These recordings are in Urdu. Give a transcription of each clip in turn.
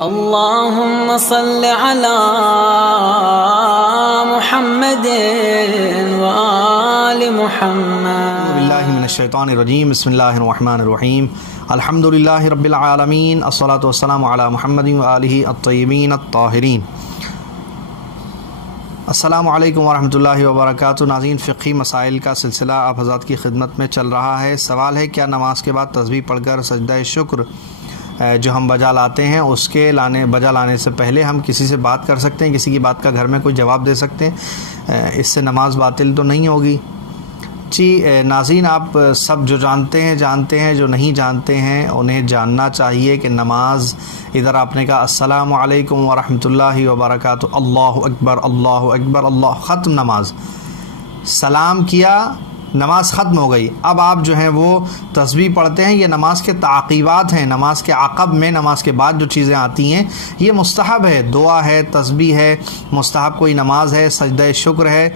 اللهم صل على محمد وآل محمد باللہ من الشیطان الرجیم بسم اللہ الرحمن الرحیم الحمدللہ رب العالمین الصلاۃ والسلام علی محمد وآلہ الطیبین الطاہرین۔ السلام علیکم ورحمۃ اللہ وبرکاتہ۔ ناظرین، فقہی مسائل کا سلسلہ آپ حضرات کی خدمت میں چل رہا ہے۔ سوال ہے، کیا نماز کے بعد تسبیح پڑھ کر سجدہ شکر جو ہم بجا لاتے ہیں اس کے بجا لانے سے پہلے ہم کسی سے بات کر سکتے ہیں، کسی کی بات کا گھر میں کوئی جواب دے سکتے ہیں؟ اس سے نماز باطل تو نہیں ہوگی؟ جی ناظرین، آپ سب جو جانتے ہیں، جو نہیں جانتے ہیں انہیں جاننا چاہیے کہ نماز، ادھر آپ نے کہا السلام علیکم ورحمۃ اللہ وبرکاتہ، اللہ اکبر اللہ اکبر، اللہ، ختم نماز، سلام کیا، نماز ختم ہو گئی۔ اب آپ جو ہیں وہ تسبیح پڑھتے ہیں، یہ نماز کے تعقیبات ہیں، نماز کے عقب میں، نماز کے بعد جو چیزیں آتی ہیں یہ مستحب ہے، دعا ہے، تسبیح ہے، مستحب کوئی نماز ہے، سجدہ شکر ہے،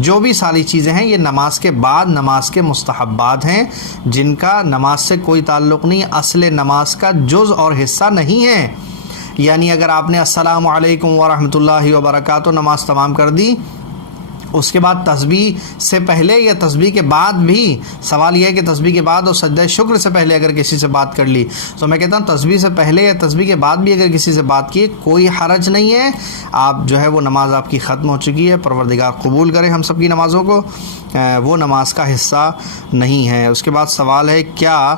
جو بھی ساری چیزیں ہیں یہ نماز کے بعد نماز کے مستحبات ہیں، جن کا نماز سے کوئی تعلق نہیں، اصل نماز کا جز اور حصہ نہیں ہے۔ یعنی اگر آپ نے السلام علیکم ورحمۃ اللہ وبرکاتہ نماز تمام کر دی، اس کے بعد تسبیح سے پہلے یا تسبیح کے بعد بھی، سوال یہ ہے کہ تسبیح کے بعد اور سجدہ شکر سے پہلے اگر کسی سے بات کر لی، تو میں کہتا ہوں تسبیح سے پہلے یا تسبیح کے بعد بھی اگر کسی سے بات کی، کوئی حرج نہیں ہے، آپ جو ہے وہ نماز آپ کی ختم ہو چکی ہے۔ پروردگار قبول کرے ہم سب کی نمازوں کو، وہ نماز کا حصہ نہیں ہے۔ اس کے بعد سوال ہے، کیا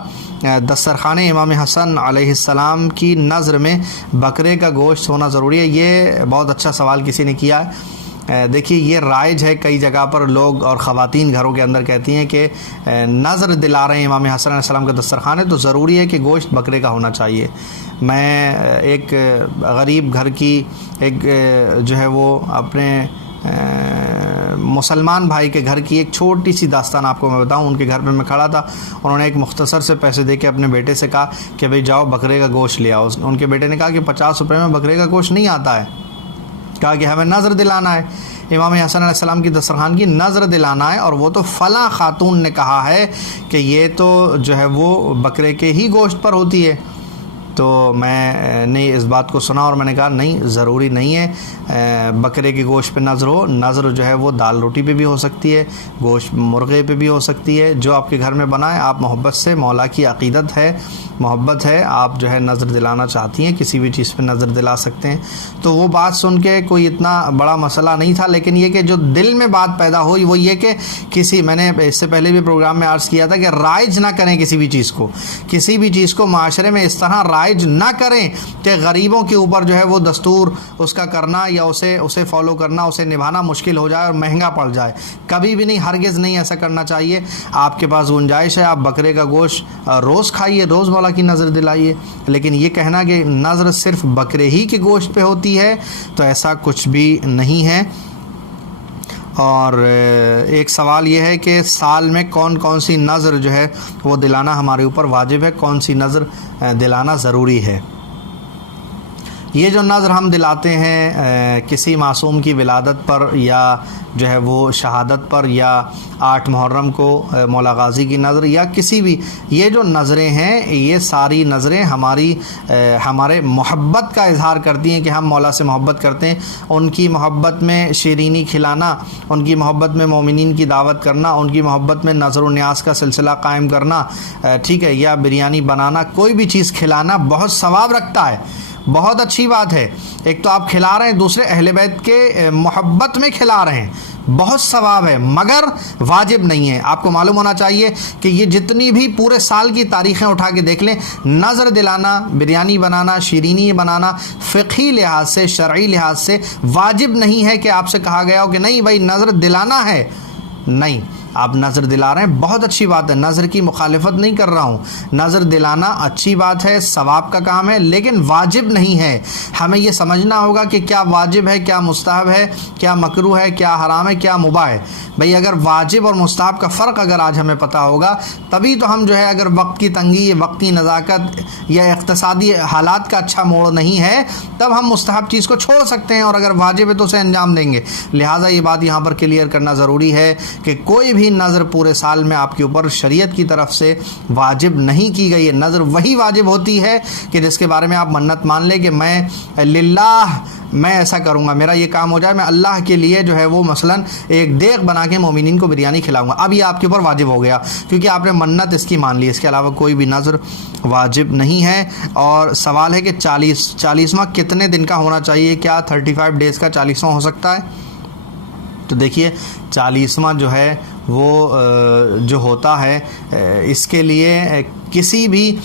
دسترخوان امام حسن علیہ السلام کی نظر میں بکرے کا گوشت ہونا ضروری ہے؟ یہ بہت اچھا سوال کسی نے کیا ہے۔ دیکھیے، یہ رائج ہے، کئی جگہ پر لوگ اور خواتین گھروں کے اندر کہتی ہیں کہ نظر دلا رہے ہیں امام حسن علیہ السلام کا دسترخوان ہے تو ضروری ہے کہ گوشت بکرے کا ہونا چاہیے۔ میں ایک غریب گھر کی ایک جو ہے وہ اپنے مسلمان بھائی کے گھر کی ایک چھوٹی سی داستان آپ کو میں بتاؤں۔ ان کے گھر پہ میں کھڑا تھا، انہوں نے ایک مختصر سے پیسے دے کے اپنے بیٹے سے کہا کہ بھئی جاؤ بکرے کا گوشت لے آؤ۔ ان کے بیٹے نے کہا کہ 50 روپے میں بکرے کا گوشت نہیں آتا ہے، کہا کہ ہمیں نظر دلانا ہے، امام حسن علیہ السلام کی دسترخوان کی نظر دلانا ہے، اور وہ تو فلاں خاتون نے کہا ہے کہ یہ تو جو ہے وہ بکرے کے ہی گوشت پر ہوتی ہے۔ تو میں نے اس بات کو سنا اور میں نے کہا نہیں، ضروری نہیں ہے بکرے کے گوشت پہ نظر ہو، نظر جو ہے وہ دال روٹی پہ بھی ہو سکتی ہے، گوشت مرغے پہ بھی ہو سکتی ہے، جو آپ کے گھر میں بنائے، آپ محبت سے، مولا کی عقیدت ہے، محبت ہے، آپ جو ہے نظر دلانا چاہتی ہیں، کسی بھی چیز پہ نظر دلا سکتے ہیں۔ تو وہ بات سن کے کوئی اتنا بڑا مسئلہ نہیں تھا، لیکن یہ کہ جو دل میں بات پیدا ہوئی وہ یہ کہ میں نے اس سے پہلے بھی پروگرام میں عرض کیا تھا کہ رائج نہ کریں کسی بھی چیز کو معاشرے میں اس طرح رائج نہ کریں کہ غریبوں کے اوپر جو ہے وہ دستور اس کا کرنا یا اسے فالو کرنا، اسے نبھانا مشکل ہو جائے اور مہنگا پڑ جائے۔ کبھی بھی نہیں، ہرگز نہیں ایسا کرنا چاہیے۔ آپ کے پاس گنجائش ہے، آپ بکرے کا گوشت روز کھائیے، روز مولا کی نظر دلائیے، لیکن یہ کہنا کہ نظر صرف بکرے ہی کے گوشت پہ ہوتی ہے تو ایسا کچھ بھی نہیں ہے۔ اور ایک سوال یہ ہے کہ سال میں کون کون سی نظر جو ہے وہ دلانا ہمارے اوپر واجب ہے، کون سی نظر دلانا ضروری ہے؟ یہ جو نظر ہم دلاتے ہیں کسی معصوم کی ولادت پر یا جو ہے وہ شہادت پر، یا 8 محرم کو مولا غازی کی نظر، یا کسی بھی، یہ جو نظریں ہیں یہ ساری نظریں ہمارے محبت کا اظہار کرتی ہیں کہ ہم مولا سے محبت کرتے ہیں۔ ان کی محبت میں شیرینی کھلانا، ان کی محبت میں مومنین کی دعوت کرنا، ان کی محبت میں نظر و نیاز کا سلسلہ قائم کرنا، ٹھیک ہے، یا بریانی بنانا، کوئی بھی چیز کھلانا بہت ثواب رکھتا ہے، بہت اچھی بات ہے۔ ایک تو آپ کھلا رہے ہیں، دوسرے اہل بیت کے محبت میں کھلا رہے ہیں، بہت ثواب ہے، مگر واجب نہیں ہے۔ آپ کو معلوم ہونا چاہیے کہ یہ جتنی بھی پورے سال کی تاریخیں اٹھا کے دیکھ لیں، نظر دلانا، بریانی بنانا، شیرینی بنانا فقہی لحاظ سے، شرعی لحاظ سے واجب نہیں ہے کہ آپ سے کہا گیا ہو کہ نہیں بھائی نظر دلانا ہے۔ نہیں، آپ نظر دلا رہے ہیں، بہت اچھی بات ہے، نظر کی مخالفت نہیں کر رہا ہوں، نظر دلانا اچھی بات ہے، ثواب کا کام ہے، لیکن واجب نہیں ہے۔ ہمیں یہ سمجھنا ہوگا کہ کیا واجب ہے، کیا مستحب ہے، کیا مکروہ ہے، کیا حرام ہے، کیا مباح ہے۔ بھئی اگر واجب اور مستحب کا فرق اگر آج ہمیں پتہ ہوگا، تبھی تو ہم جو ہے، اگر وقت کی تنگی، وقتی نزاکت یا اقتصادی حالات کا اچھا موڑ نہیں ہے، تب ہم مستحب چیز کو چھوڑ سکتے ہیں، اور اگر واجب ہے تو اسے انجام دیں گے۔ لہٰذا یہ بات یہاں پر کلیئر کرنا ضروری ہے کہ کوئی بھی نظر پورے سال میں آپ کے اوپر شریعت کی طرف سے واجب نہیں کی گئی ہے. نظر وہی واجب ہوتی ہے کہ جس کے بارے میں آپ منت مان لیں کہ میں للہ میں ایسا کروں گا, میرا یہ کام ہو جائے, میں اللہ کے لیے جو ہے وہ مثلاً ایک دیگ بنا کے مومنین کو بریانی کھلاؤں گا. اب یہ آپ کے اوپر واجب ہو گیا کیونکہ آپ نے منت اس کی مان لی. اس کے علاوہ کوئی بھی نظر واجب نہیں ہے. اور سوال ہے کہ 40واں کتنے دن کا ہونا چاہیے؟ کیا 35 ڈیز کا 40واں ہو سکتا ہے؟ تو دیکھیے 40واں جو ہے وہ جو ہوتا ہے اس کے لیے کسی بھی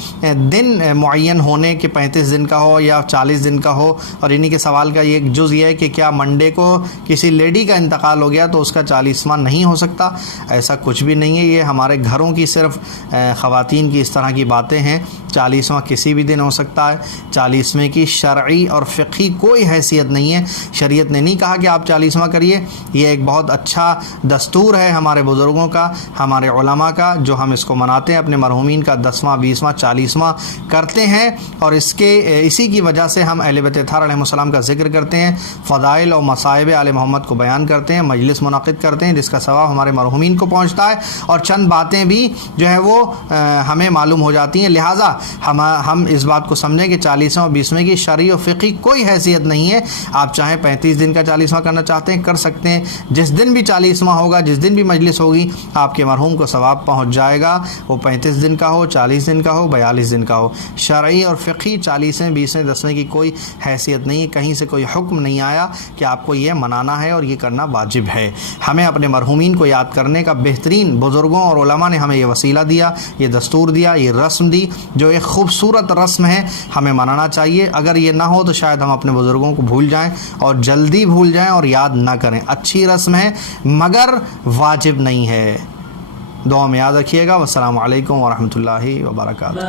دن معین ہونے کہ 35 دن کا ہو یا 40 دن کا ہو. اور انہی کے سوال کا ایک جز یہ ہے کہ کیا منڈے کو کسی لیڈی کا انتقال ہو گیا تو اس کا 40واں نہیں ہو سکتا؟ ایسا کچھ بھی نہیں ہے. یہ ہمارے گھروں کی صرف خواتین کی اس طرح کی باتیں ہیں. 40واں کسی بھی دن ہو سکتا ہے. 40ویں کی شرعی اور فقہی کوئی حیثیت نہیں ہے. شریعت نے نہیں کہا کہ آپ 40واں کریے. یہ ایک بہت اچھا دستور ہے ہمارے بزرگوں کا, ہمارے علماء کا, جو ہم اس کو مناتے ہیں. اپنے مرحومین کا 10واں 20واں 40واں کرتے ہیں اور اسی کی وجہ سے ہم اہل بیت اطہار علیہ السلام کا ذکر کرتے ہیں, فضائل اور مصائب آل محمد کو بیان کرتے ہیں, مجلس منعقد کرتے ہیں جس کا ثواب ہمارے مرحومین کو پہنچتا ہے, اور چند باتیں بھی جو ہے وہ ہمیں معلوم ہو جاتی ہیں. لہٰذا ہم اس بات کو سمجھیں کہ 40واں اور 20ویں کی شرعی و فقہی کوئی حیثیت نہیں ہے. آپ چاہیں 35 دن کا 40واں کرنا چاہتے ہیں کر سکتے ہیں. جس دن بھی 40واں ہوگا, جس دن بھی مجلس ہوگی, آپ کے مرحوم کو ثواب پہنچ جائے گا. وہ 35 دن کا ہو, 40 دن کا ہو, 42 دن کا ہو. شرعی اور فقہی 40ویں 20ویں 10ویں کی کوئی حیثیت نہیں ہے. کہیں سے کوئی حکم نہیں آیا کہ آپ کو یہ منانا ہے اور یہ کرنا واجب ہے. ہمیں اپنے مرحومین کو یاد کرنے کا بہترین بزرگوں اور علماء نے ہمیں یہ وسیلہ دیا, یہ دستور دیا, یہ رسم دی, جو ایک خوبصورت رسم ہے. ہمیں منانا چاہیے. اگر یہ نہ ہو تو شاید ہم اپنے بزرگوں کو بھول جائیں اور جلدی بھول جائیں اور یاد نہ کریں. اچھی رسم ہے مگر واجب نہیں ہے. دعا میں یاد رکھیے گا. والسلام علیکم ورحمۃ اللہ وبرکاتہ.